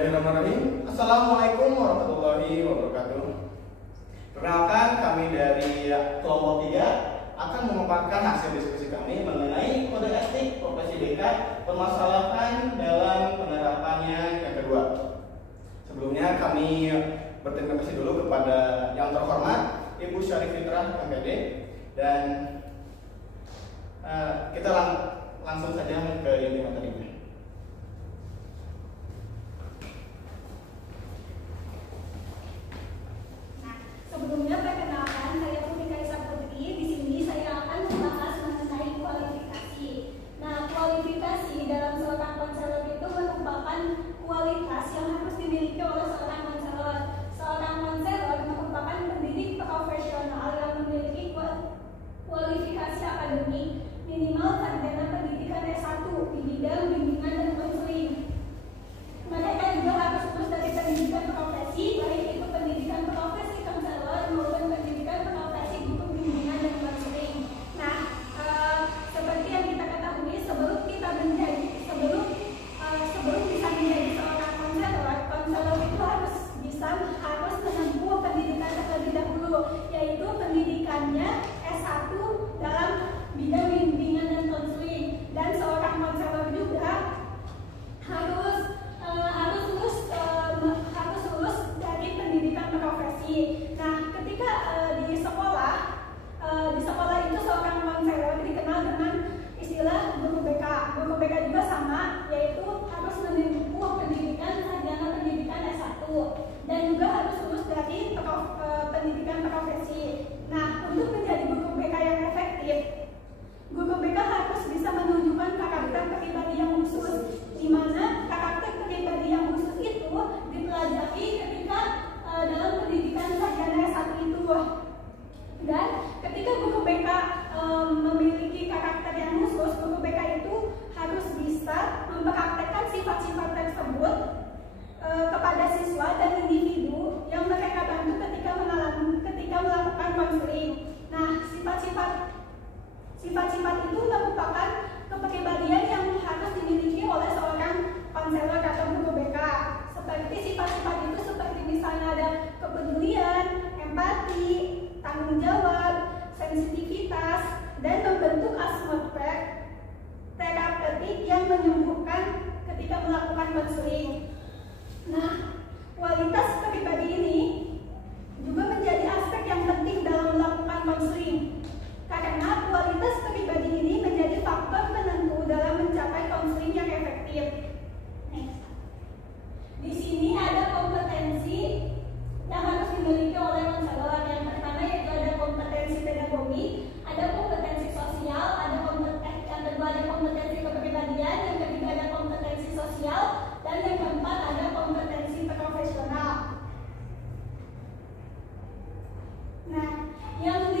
Bismillahirrahmanirrahim. Assalamualaikum warahmatullahi wabarakatuh. Perkenalkan, kami dari kelompok 3 akan memaparkan hasil diskusi kami mengenai kode etik profesi BK, permasalahan dalam penerapannya yang kedua. Sebelumnya kami berterima kasih dulu kepada yang terhormat Ibu Syarif Fitrah MPD, dan kita langsung saja ke inti materinya. Sebelumnya perkenalkan, saya Putri Kaisa Putri. Di sini saya akan membahas mengenai kualifikasi. Nah, kualifikasi dalam seorang konselor itu merupakan kualitas yang harus dimiliki oleh seorang konselor. Seorang konselor merupakan pendidik profesional yang memiliki kualifikasi akademik minimal sarjana pendidikan S1 di bidang bimbingan dan konseling. Mereka juga harus lulus dari pendidikan profesi, baik itu pendidikan profesi konselor maupun pendidikan profesi guru bimbingan dan konseling. Nah, seperti yang kita ketahui, sebelum bisa menjadi seorang konselor itu harus menempuh pendidikan terlebih dahulu, yaitu pendidikannya S1 dalam bidang bimbingan dan konseling. Dan seorang konselor juga harus lulus dari pendidikan profesi. Nah, ketika di sekolah itu seorang konselor dikenal dengan istilah guru BK. Guru BK juga sama, yaitu harus menempuh pendidikan sarjana pendidikan S1 dan juga harus lulus dari pendidikan profesi. Nah, untuk menjadi guru BK yang efektif, guru BK harus bisa menunjukkan karakter pribadi yang khusus, di mana karakter pribadi yang khusus itu dipelajari ketika dalam pendidikan sarjana S1 itu. Dan ketika guru BK memiliki karakter yang khusus, guru BK itu harus bisa mempraktekkan sifat-sifat tersebut kepada siswa dan individu yang mereka bantu ketika melakukan konseling. Nah, sifat-sifat itu merupakan kepribadian yang harus dimiliki oleh seorang konselor atau guru BK. Seperti sifat-sifat itu seperti misalnya ada kepedulian, empati, tanggung jawab, sensitivitas, dan membentuk atmosfer terapeutik yang menyembuhkan ketika melakukan konseling. Nah, kualitas pribadi ini juga menjadi aspek yang penting dalam melakukan konseling, karena kualitas pribadi ini menjadi faktor penentu dalam mencapai konseling yang efektif. Next. Di sini ada kompetensi yang harus dimiliki oleh konselor. Yang pertama yaitu ada kompetensi pedagogi, ada kompetensi sosial, yang kedua ada kompetensi kepribadian, yang ketiga ada kompetensi sosial, dan yang keempat ada kompetensi profesional. Nah, yang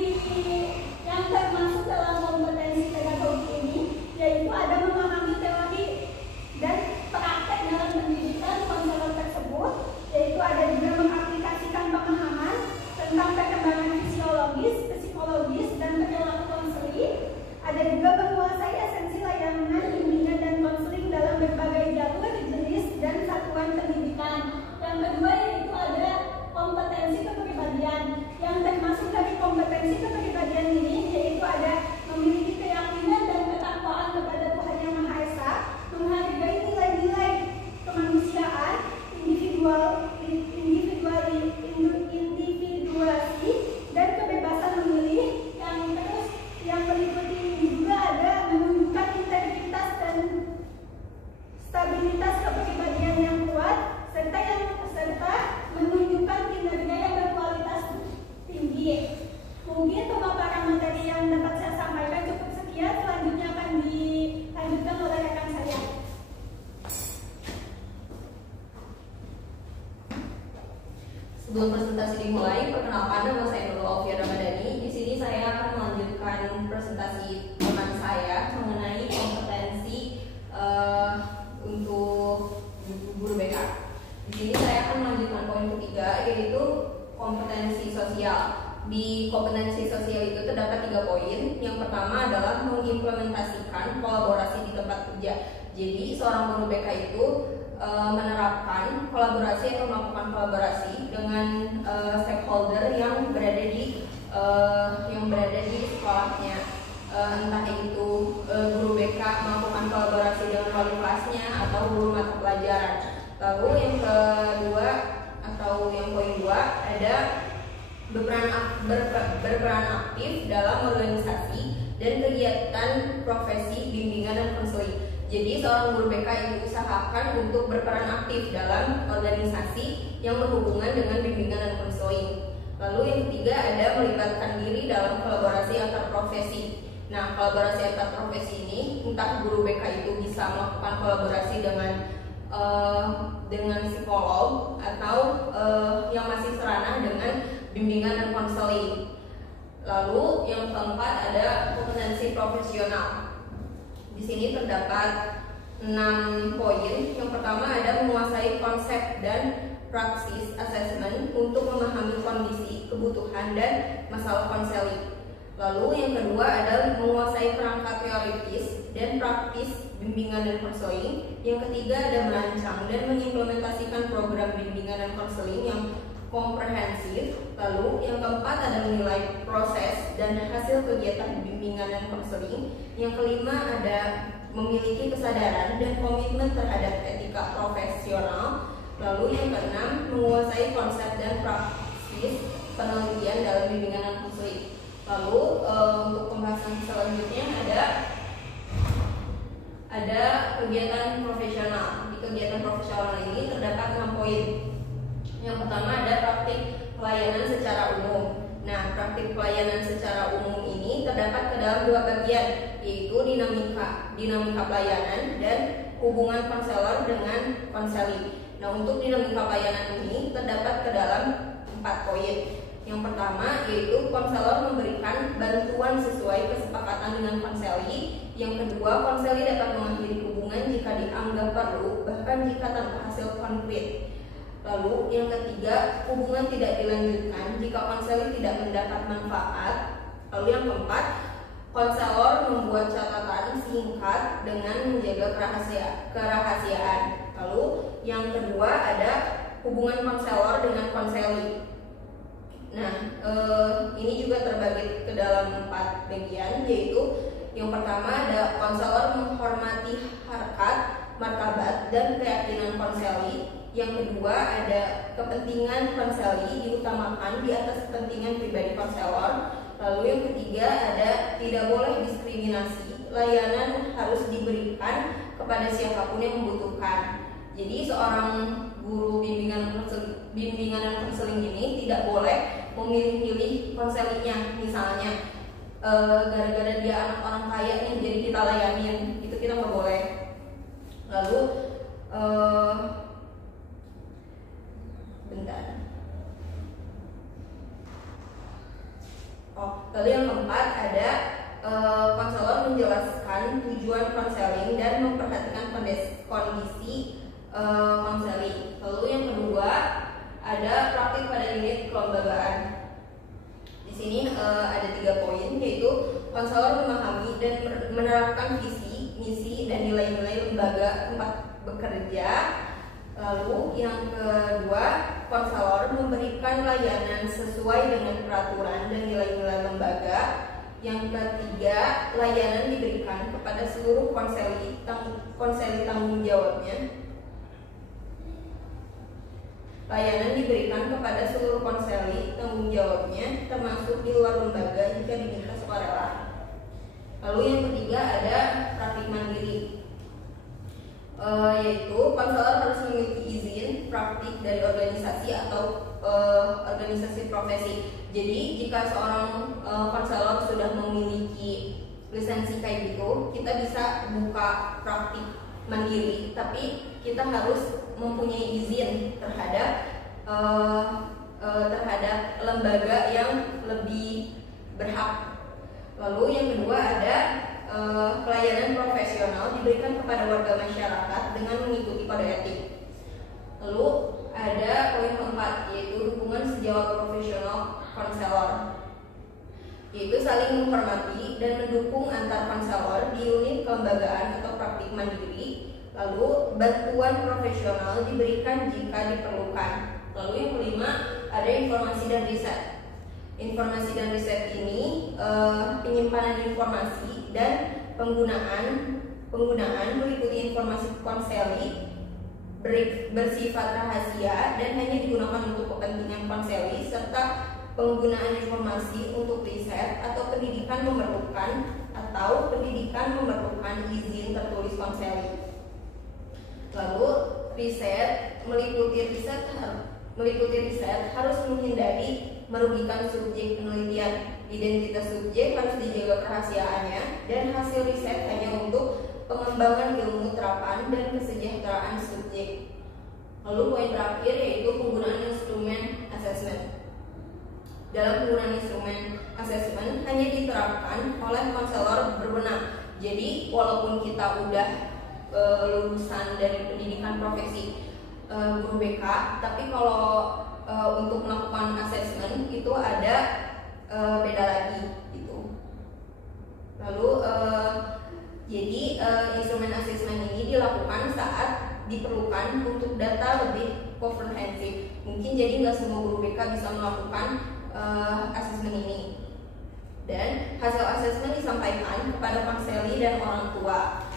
termasuk dalam kompetensi pedagogi ini yaitu ada memahami teori dan praktek dalam pendidikan konselor tersebut, yaitu ada juga mengaplikasikan pemahaman tentang perkembangan fisiologis, psikologis, dan perilaku konseling. Ada juga menguasai esensi layanan bimbingan dan konseling dalam berbagai jalur, jenis, dan satuan pendidikan. Yang kedua yaitu ada kompetensi kepribadian. Yang termasuk dari kompetensi kepribadian ini yaitu ada memiliki keyakinan dan ketakwaan kepada Tuhan Yang Maha Esa, menghargai nilai-nilai kemanusiaan, individuasi, dan kebebasan memilih. Yang berikut ini juga ada menunjukkan integritas dan stabilitas kepribadian yang kuat, serta menunjukkan kinerja yang berkualitas tinggi. Mungkin pemaparan materi yang dapat saya sampaikan cukup sekian. Selanjutnya akan dilanjutkan oleh rekan saya. Sebelum presentasi dimulai, perkenalkan nama saya Nurul Alfian Ramadhani. Di sini saya akan melanjutkan presentasi teman saya mengenai kompetensi untuk guru BK. Di sini saya akan melanjutkan poin ketiga, yaitu kompetensi sosial. Di kompetensi sosial itu terdapat 3 poin. Yang pertama adalah mengimplementasikan kolaborasi di tempat kerja. Jadi seorang guru BK itu menerapkan kolaborasi atau melakukan kolaborasi dengan stakeholder yang berada di sekolahnya, entah itu guru BK melakukan kolaborasi dengan wali kelasnya atau guru mata pelajaran. Lalu yang kedua atau yang poin 2 ada berperan aktif dalam organisasi dan kegiatan profesi bimbingan dan konseling. Jadi seorang guru BK diusahakan untuk berperan aktif dalam organisasi yang berhubungan dengan bimbingan dan konseling. Lalu yang ketiga ada melibatkan diri dalam kolaborasi antar profesi. Nah, kolaborasi antar profesi ini entah guru BK itu bisa melakukan kolaborasi dengan psikolog atau yang masih seranah dengan bimbingan dan konseling. Lalu yang keempat ada kompetensi profesional. Di sini terdapat 6 poin. Yang pertama ada menguasai konsep dan praksis assessment untuk memahami kondisi, kebutuhan, dan masalah konseling. Lalu yang kedua ada menguasai perangkat teoritis dan praktis bimbingan dan konseling. Yang ketiga ada merancang dan mengimplementasikan program bimbingan dan konseling yang komprehensif. Lalu yang keempat ada menilai proses dan hasil kegiatan bimbingan dan konseling. Yang kelima ada memiliki kesadaran dan komitmen terhadap etika profesional. Lalu yang keenam menguasai konsep dan praksis penelitian dalam bimbingan dan konseling. Lalu untuk pembahasan selanjutnya ada kegiatan profesional. Di kegiatan profesional ini terdapat 6 poin. Yang pertama ada praktik pelayanan secara umum. Nah, praktik pelayanan secara umum ini terdapat ke dalam 2 bagian, yaitu dinamika pelayanan dan hubungan konselor dengan konseling. Nah, untuk dinamika pelayanan ini terdapat ke dalam 4 poin. Yang pertama yaitu konselor memberikan bantuan sesuai kesepakatan dengan konseli. Yang kedua, konseli dapat mengakhiri hubungan jika dianggap perlu, bahkan jika tanpa hasil konkret. Lalu yang ketiga, hubungan tidak dilanjutkan jika konseli tidak mendapat manfaat. Lalu yang keempat, konselor membuat catatan singkat dengan menjaga kerahasiaan. Lalu yang kedua ada hubungan konselor dengan konseli. Nah, ini juga terbagi ke dalam 4 bagian, yaitu yang pertama ada konselor menghormati harkat, martabat, dan keyakinan konseli. Yang kedua ada kepentingan konseli diutamakan di atas kepentingan pribadi konselor. Lalu yang ketiga ada tidak boleh diskriminasi, layanan harus diberikan kepada siapapun yang membutuhkan. Jadi seorang guru bimbingan dan konseling ini tidak boleh memilih-milih konselinya. Misalnya gara-gara dia anak orang kaya nih jadi kita layanin, itu kita nggak boleh. Lalu lalu yang keempat ada konselor menjelaskan tujuan konseling dan memperhatikan kondisi konseling. Lalu yang kedua ada praktik pada unit kelembagaan. Di sini ada 3 poin, yaitu konselor memahami dan menerapkan visi, misi, dan nilai-nilai lembaga tempat bekerja. Lalu yang kedua, konselor memberikan layanan sesuai dengan peraturan dan nilai-nilai lembaga. Yang ketiga, layanan diberikan kepada seluruh konseli tanggung jawabnya. Layanan diberikan kepada seluruh konseli tanggung jawabnya, termasuk di luar lembaga jika diminta sukarela. Lalu yang ketiga ada praktik mandiri. Yaitu konselor harus memiliki izin praktik dari organisasi atau organisasi profesi. Jadi jika seorang konselor sudah memiliki lisensi kayak gitu, kita bisa buka praktik mandiri, tapi kita harus mempunyai izin terhadap lembaga yang lebih berhak. Lalu yang kedua ada pelayanan profesional diberikan kepada warga masyarakat dengan mengikuti kode etik. Lalu ada poin keempat, yaitu hubungan sejawat profesional konselor, yaitu saling menghormati dan mendukung antar konselor di unit kelembagaan atau praktik mandiri. Lalu bantuan profesional diberikan jika diperlukan. Lalu yang kelima ada informasi dan riset. Informasi dan riset ini penyimpanan informasi dan penggunaan meliputi informasi konseli bersifat rahasia dan hanya digunakan untuk kepentingan konseli, serta penggunaan informasi untuk riset atau pendidikan memerlukan izin tertulis konseli. Lalu meliputi riset harus menghindari merugikan subjek penelitian. Identitas subjek harus dijaga kerahasiaannya dan hasil riset hanya untuk pengembangan ilmu terapan dan kesejahteraan subjek. Lalu poin terakhir yaitu penggunaan instrumen asesmen. Dalam penggunaan instrumen asesmen hanya diterapkan oleh konselor berwenang. Jadi walaupun kita udah lulusan dari pendidikan profesi guru BK, tapi kalau untuk melakukan asesmen itu ada beda lagi gitu. Lalu jadi instrumen asesmen ini dilakukan saat diperlukan untuk data lebih komprehensif. Mungkin jadi nggak semua guru BK bisa melakukan asesmen ini. Dan hasil asesmen disampaikan kepada konseli dan orang tua.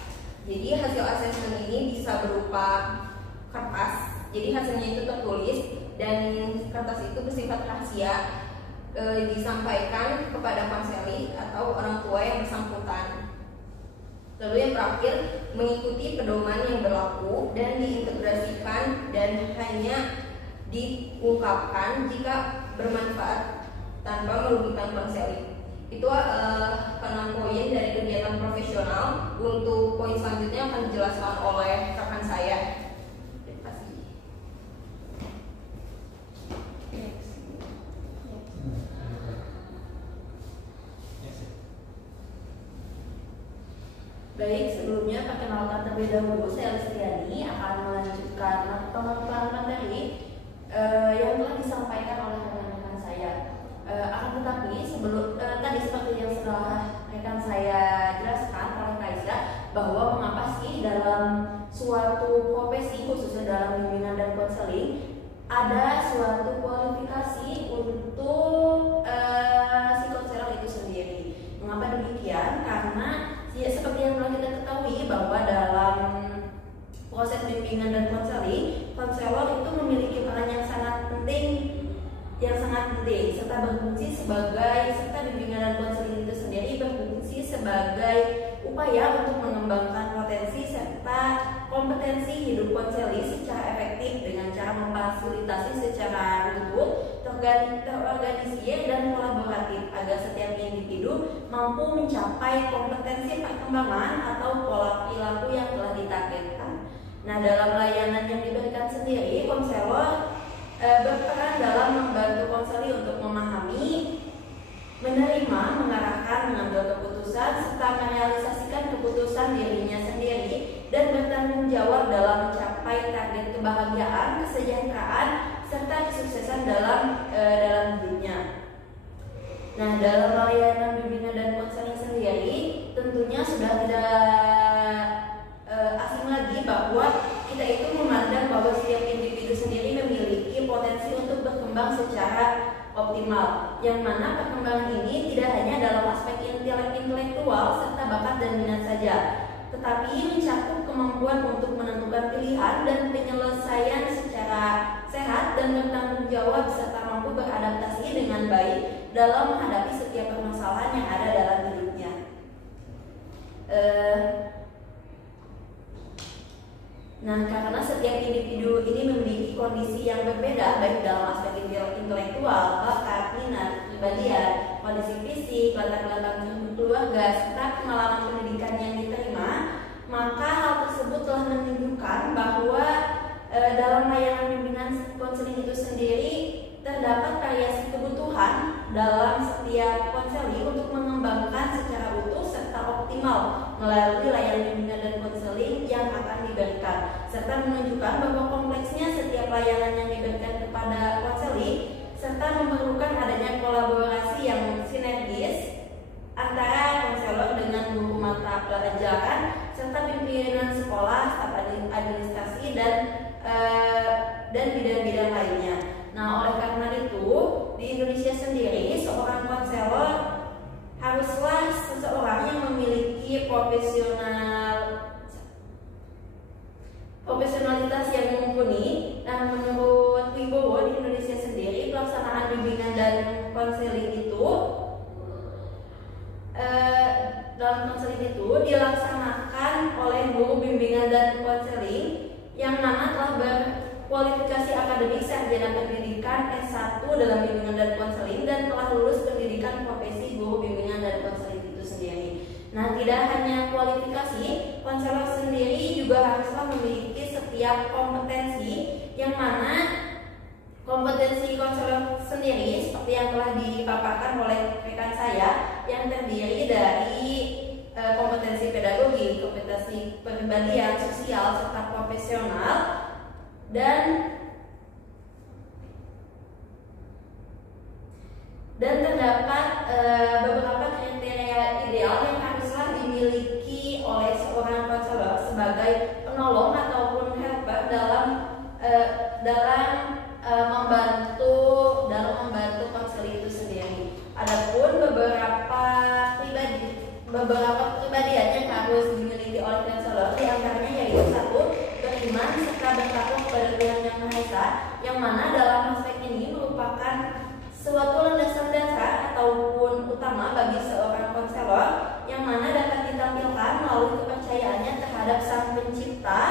Jadi hasil asesmen ini bisa berupa kertas. Jadi hasilnya itu tertulis dan kertas itu bersifat rahasia, disampaikan kepada konseli atau orang tua yang bersangkutan. Lalu yang terakhir, mengikuti pedoman yang berlaku dan diintegrasikan dan hanya diungkapkan jika bermanfaat tanpa merugikan konseli. Itu 6 poin dari kegiatan profesional. Untuk poin selanjutnya akan dijelaskan oleh rekan saya. Terima kasih. Baik, sebelumnya perkenalkan terlebih dahulu, saya Listriani akan melanjutkan pemaparan materi yang telah disampaikan oleh rekan-rekan saya. Akan tetapi sebelum tadi seperti yang sudah rekan saya jelaskan oleh Kaisa, bahwa mengapa sih dalam suatu profesi khususnya dalam bimbingan dan konseling ada suatu kualifikasi untuk si konselor itu sendiri. Mengapa demikian? Karena ya, seperti yang telah kita ketahui bahwa dalam proses bimbingan dan konseling, konselor itu memiliki peran yang sangat penting serta berfungsi serta bimbingan dan konseling itu sendiri berfungsi sebagai upaya untuk mengembangkan potensi serta kompetensi hidup konseli secara efektif dengan cara memfasilitasi secara runtut, terorganisir dan kolaboratif agar setiap individu mampu mencapai kompetensi perkembangan atau pola perilaku yang telah ditargetkan. Nah, dalam layanan yang diberikan sendiri, konselor berperan dalam membantu konseli untuk memahami, menerima, mengarahkan, mengambil keputusan, serta merealisasikan keputusan dirinya sendiri dan bertanggung jawab dalam mencapai target kebahagiaan, kesejahteraan, serta kesuksesan dalam hidupnya. Nah, dalam layanan bimbingan dan konseling sendiri, tentunya sudah tidak asing lagi bahwa kita itu memandang bahwa setiap individu sendiri memiliki potensi untuk berkembang secara optimal, yang mana perkembangan ini tidak hanya dalam aspek intelektual serta bakat dan minat saja, tetapi mencakup kemampuan untuk menentukan pilihan dan penyelesaian secara sehat dan bertanggung jawab serta mampu beradaptasi dengan baik dalam menghadapi setiap permasalahan yang ada dalam hidupnya. Nah, karena setiap individu ini memiliki kondisi yang berbeda, baik dalam aspek intelektual, bakat, minat, kepribadian, kondisi fisik, latar belakang keluarga, serta pengalaman pendidikan yang diterima, maka hal tersebut telah menunjukkan bahwa dalam layanan bimbingan konseling itu sendiri terdapat variasi kebutuhan dalam setiap konseli untuk mengembangkan secara utuh serta optimal melalui layanan bimbingan dan konseling yang akan diberikan, serta menunjukkan bahwa kompleksnya setiap layanan yang diberikan kepada konseli serta memerlukan adanya kolaborasi yang sinergis antara konselor dengan guru mata pelajaran serta pimpinan sekolah, staf administrasi dan bidang-bidang lainnya. Nah, oleh karena itu di Indonesia sendiri seorang konselor haruslah seseorang yang memiliki profesionalitas yang mumpuni. Nah, menurut Wibowo di Indonesia sendiri pelaksanaan bimbingan dan konseling itu dalam konseling itu dilaksanakan oleh guru bimbingan dan konseling yang mana telah berkualifikasi akademik sarjana pendidikan S1 dalam bimbingan dan konseling dan telah lulus pendidikan profesi guru bimbingan dan konseling itu sendiri. Nah, tidak hanya kualifikasi, konselor sendiri juga haruslah memiliki setiap kompetensi yang mana kompetensi konselor sendiri seperti yang telah dipaparkan oleh rekan saya yang terdiri dari kompetensi pedagogi, kompetensi kepribadian, sosial, serta profesional dan terdapat beberapa kriteria ideal yang haruslah dimiliki oleh seorang konselor sebagai penolong ataupun helper dalam membantu konseling itu sendiri. Adapun beberapa kepribadian yang harus dimiliki oleh konselor diantaranya yaitu 1. Beriman serta bertakwa kepada Tuhan Yang Maha Esa, yang mana dalam aspek ini merupakan suatu landasan dasar ataupun utama bagi seorang konselor yang mana dapat ditampilkan melalui kepercayaannya terhadap Sang Pencipta,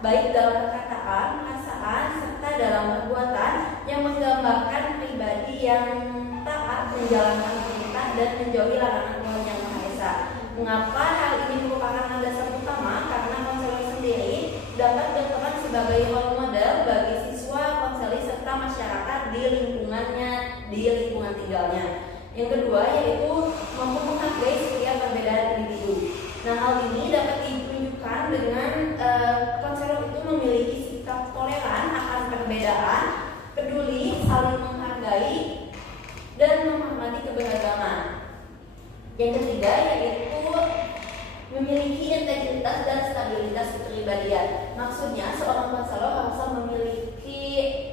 baik dalam perkataan, perasaan, serta dalam perbuatan, yang menggambarkan pribadi yang taat menjalankan perintah dan menjauhi larangan Tuhan Yang Maha Esa. Mengapa hal ini merupakan landasan utama? Karena konselor sendiri dapat berperan sebagai role model bagi siswa, konseli, serta masyarakat di lingkungannya, di lingkungan tinggalnya. Yang kedua yaitu mampu menghargai setiap perbedaan individu. Nah, hal ini dapat ditunjukkan dengan konselor itu memiliki sikap toleran akan perbedaan, peduli, saling menghargai, dan menghormati keberagaman. Yang ketiga yaitu memiliki integritas dan stabilitas kepribadian. Maksudnya seorang konselor harus memiliki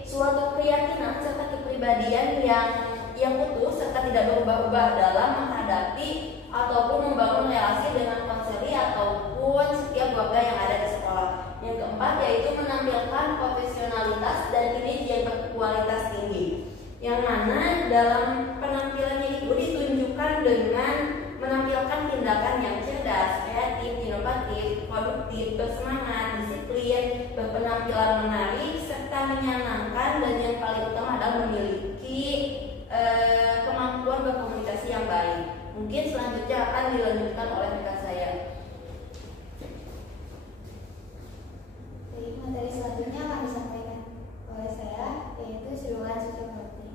suatu keyakinan serta kepribadian yang utuh serta tidak berubah-ubah dalam menghadapi ataupun membangun relasi dengan konseli ataupun setiap warga yang ada di sekolah. Yang keempat yaitu menampilkan profesionalitas dan image yang berkualitas tinggi, yang mana dalam penampilannya itu ditunjukkan dengan menampilkan tindakan yang cerdas, kreatif, inovatif, produktif, bersemangat, disiplin, berpenampilan menarik, serta menyenangkan, dan yang paling utama adalah memiliki kemampuan berkomunikasi yang baik. Mungkin selanjutnya akan dilanjutkan oleh rekan saya. Jadi materi selanjutnya akan disampaikan oleh saya, yaitu Sirwan Suciwati.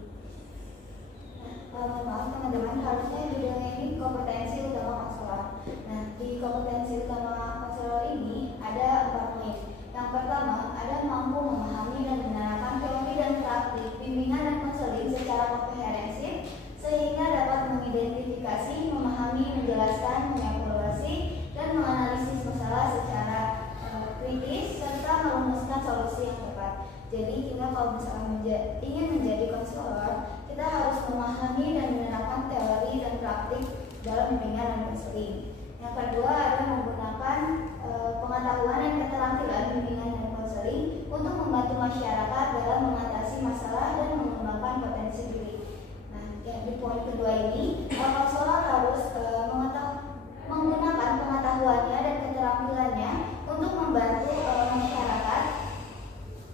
Mohon maaf teman-teman, harusnya judulnya ini kompetensi utama konselor. Nah, di kompetensi utama konselor ini ada 4 poin. Yang pertama, ada mampu memahami dan menerapkan teori dan praktik bimbingan dan konseling secara komprehensif sehingga dapat mengidentifikasi, memahami, menjelaskan, mengevaluasi, dan menganalisis masalah secara kritis serta merumuskan solusi yang tepat. Jadi kita kalau misalnya ingin menjadi konselor, kita harus memahami dan menerapkan teori dan praktik dalam bimbingan dan konseling. Yang kedua adalah menggunakan pengetahuan dan keterampilan bimbingan dan konseling untuk membantu masyarakat dalam mengatasi masalah dan mengembangkan potensi diri. Nah, yang di poin kedua ini, konselor harus menggunakan pengetahuannya dan keterampilannya untuk membantu masyarakat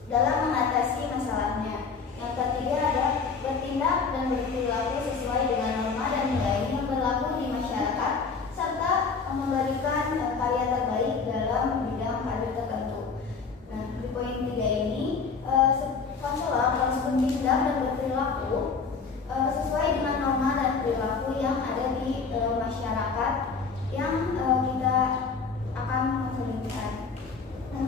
dalam mengatasi masalahnya. Yang ketiga adalah bertindak dan berperilaku sesuai dengan norma dan nilai yang berlaku di masyarakat serta memberikan karya terbaik dalam bidang karir tertentu. Nah, di poin 3 ini konselor harus bertindak dan berperilaku sesuai dengan norma dan perilaku yang ada di masyarakat yang kita akan konselingkan. Yang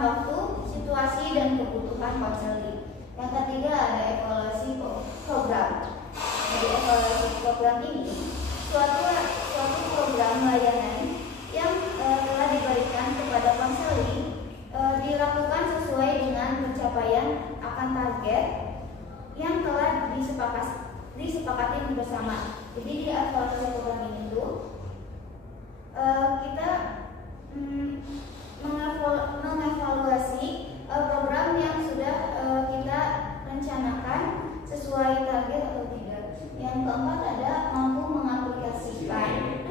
waktu, situasi, dan kebutuhan konseli. Yang ketiga ada evaluasi program. Di evaluasi program ini, suatu program layanan yang telah diberikan kepada konseli dilakukan sesuai dengan pencapaian akan target yang telah disepakati bersama. Jadi di evaluasi program ini tuh kita mengevaluasi program yang sudah kita rencanakan sesuai target atau tidak. Yang keempat ada mampu mengaplikasikan,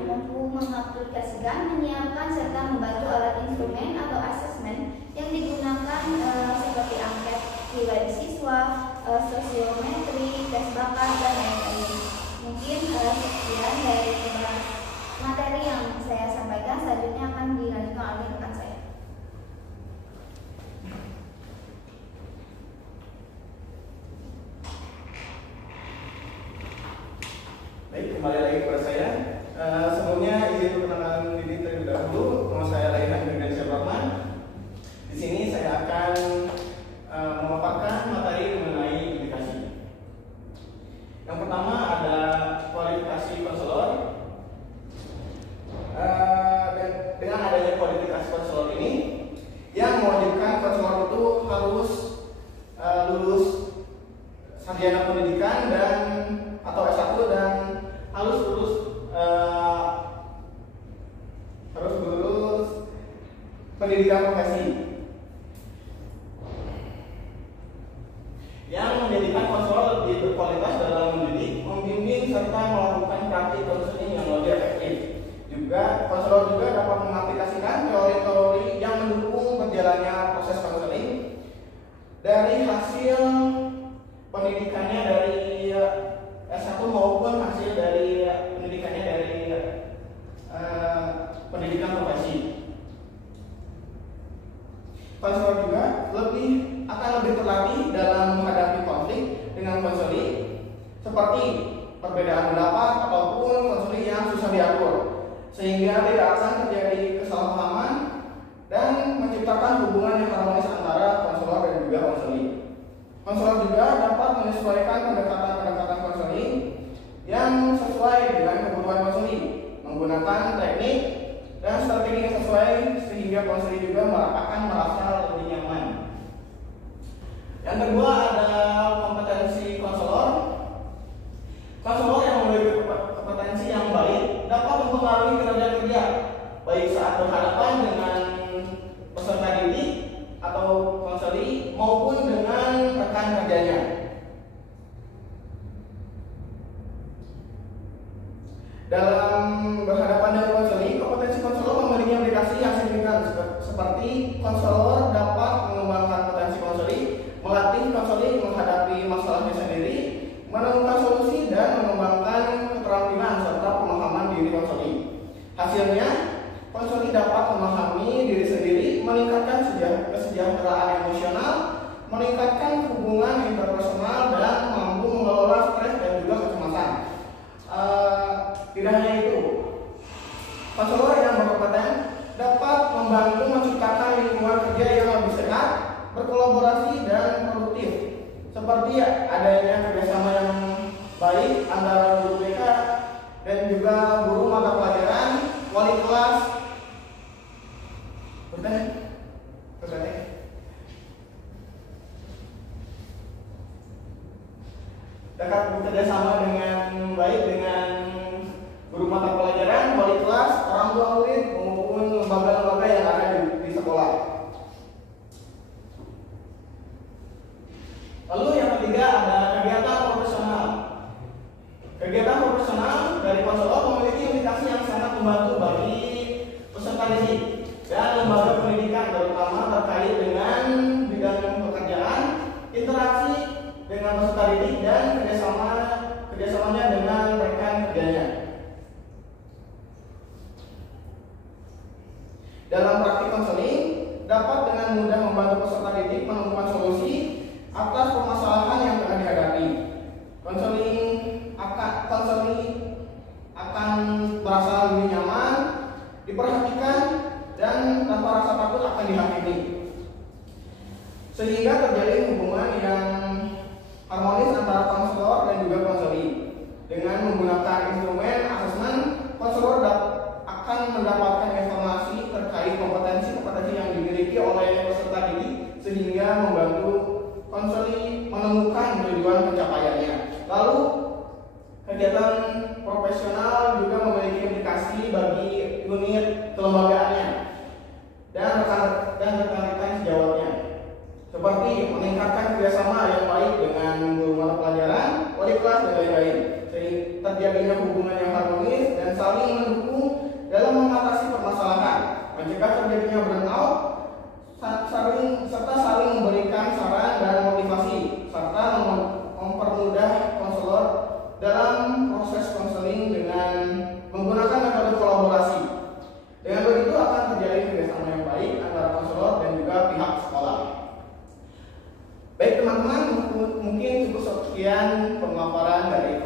menyiapkan serta membantu alat instrumen atau asesmen yang digunakan seperti angket pribadi siswa, sosiometri, tes bakat, dan lain-lain. Mungkin sekian dari materi yang saya sampaikan. Selanjutnya akan dilanjutkan oleh rekan saya. Baik, kembali lagi kepada saya. Sebelumnya izin perkenalan diri terlebih dahulu. Nama saya Raihan Indonesia Rahman. Di sini saya akan memaparkan materi mengenai edukasi. Yang pertama ada kualifikasi konselor. Dengan adanya kualifikasi konselor ini, yang mewajibkan konselor itu harus lulus sarjana pendidikan dan atau S1 dan harus lulus pendidikan profesi yang menjadikan konselor lebih berkualitas dalam mendidik, membimbing serta melakukan praktik konseling yang lebih efektif. Juga konselor juga dapat mengaplikasikan teori-teori yang mendukung berjalannya proses konseling dari hasil pendidikannya dari S1 maupun hasil dari pendidikannya dari pendidikan profesi. Konselor juga akan lebih terlatih dalam menghadapi konflik dengan konseli seperti perbedaan pendapat ataupun konseli yang susah diatur, sehingga tidak akan terjadi kesalahpahaman dan menciptakan hubungan yang harmonis antara konselor dan juga konseli. Konselor juga dapat menyesuaikan pendekatan konseling yang sesuai dengan kebutuhan konseli, menggunakan teknik dan strategi yang sesuai sehingga konseli juga akan merasa lebih nyaman. Yang kedua ada kompetensi konselor. Konselor yang memiliki kompetensi yang baik dapat mempengaruhi kinerja kerja, baik saat berhadapan dengan peserta didik atau konseli maupun dengan rekan kerjanya. Dalam berhadapan dengan konseli, kompetensi konselor memiliki aplikasi yang signifikan seperti konselor dapat mengembangkan potensi konseli, melatih konseli menghadapi masalahnya sendiri, menemukan solusi dan mengembangkan keterampilan serta pemahaman diri konseli. Hasilnya, konseli dapat memahami diri sendiri, meningkatkan kesejahteraan emosional, meningkatkan hubungan interpersonal dan mampu mengelola stres dan juga kecemasan. Tidak hanya itu, konselor yang berkompeten dapat membantu menciptakan lingkungan kerja yang lebih sehat, berkolaborasi dan produktif, seperti adanya kerjasama yang baik antara guru BK dan juga guru mata pelajaran, wali kelas, dapat bekerjasama dengan baik dengan guru mata pelajaran, wali kelas, orang tua murid maupun lembaga-lembaga yang ada di sekolah. Lalu yang ketiga ada kegiatan profesional. Kegiatan profesional dari konselor memiliki indikasi yang sangat membantu bagi peserta didik dan lembaga pendidikan, terutama terkait dengan bidang pekerjaan, interaksi dengan peserta didik dan kerjasamanya dengan rekan kerjanya. Dalam praktik konseling dapat dengan mudah membantu peserta didik menemukan solusi atas permasalahan yang tengah dihadapi. Konseling akan merasa lebih nyaman, diperhatikan, dan tanpa rasa takut akan dihakimi. sehingga terjadi hubungan yang harmonis antara konselor dan juga konseli. Dengan menggunakan instrumen asesmen, konselor akan mendapatkan informasi terkait kompetensi yang dimiliki oleh peserta didik sehingga membantu konseli menemukan tujuan pencapaiannya. Lalu kegiatan profesional juga memiliki implikasi bagi unit kelembagaannya dan rekan-rekan sejawatnya, seperti meningkatkan kerjasama yang baik dengan guru mata pelajaran, wali kelas, dan lain-lain, sehingga terjadinya hubungan yang harmonis dan saling mendukung dalam mengatasi permasalahan, mencegah terjadinya burnout, serta saling memberikan saran dan motivasi, serta mempermudah konselor dalam proses konseling dengan menggunakan metode kolaborasi. Dengan begitu akan terjadi kerjasama yang baik antara konselor dan juga pihak sekolah. Baik teman-teman, mungkin cukup sekian pemaparan dari